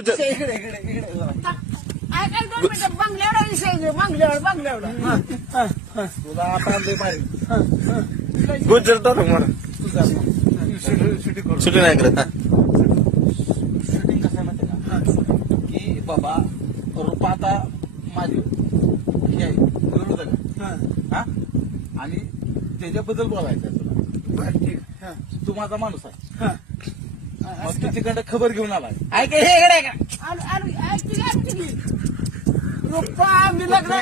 इकडे इकडे इकडे काय 2 मिनिटं बंगल्यावर विषय बंगल्यावर तुला आता लय भारी गुजर तर मला तुझा सुटी नाही करत शूटिंग कसं माहिती का की बाबा रुपा आता माझी ही आहे बरोबर का हा आणि त्याच्याबद्दल बोलायचं तुला ठीक तू माझा माणूस आहे मग तू तिकडे खबर घेऊन आलाय ऐक हे इकडे रुपा मी लग्न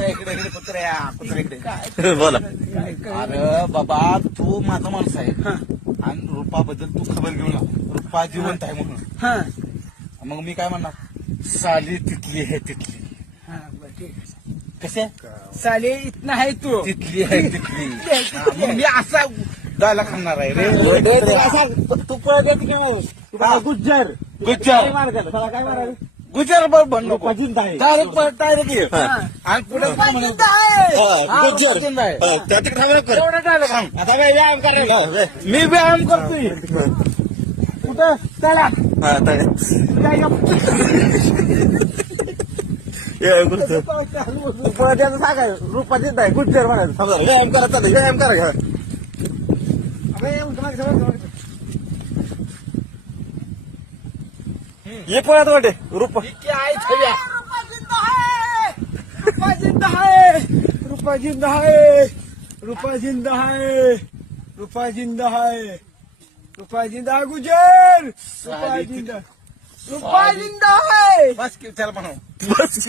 इकडे कुत्र्या इकडे बोला अरे बाबा तू माझा माणूस आहे आणि रुपाबद्दल तू खबर घेऊन आला रुपा जिवंत आहे म्हणून मग मी काय म्हणणार साली तिथली आहे तिथली कसे साले इतना है तू तिथली आहे तिथली मग मी असा डायला खाणार आहे रे तू पळत येते किंवा तू काय गुज्जर गुज्जर मार्गाला त्याला काय मारायला गुजर बन नको जिंदा आहे डायरेक्ट ये आणि पुढे गुजर जिंदा आहे त्या तिकडे थांबा कर एवढं डायलॉग सांग आता काय व्यायाम करायला मी व्यायाम करतोय कुठं चला हा ताडे काय त्याचं सांगाय रुपा जिंदा आहे गुजर म्हणायचं थांबा व्यायाम करा चालू व्यायाम करा घ्या ये पळत वाटे रुपा क्या आहे छव्या रुपा जिंदा है रुपा जिंदा है रुपा जिंदा है रुपा जिंदा है रुपा जिंदा गुजर रुपा जिंदा रुपा जिंदा है बस की त्याला म्हणा बस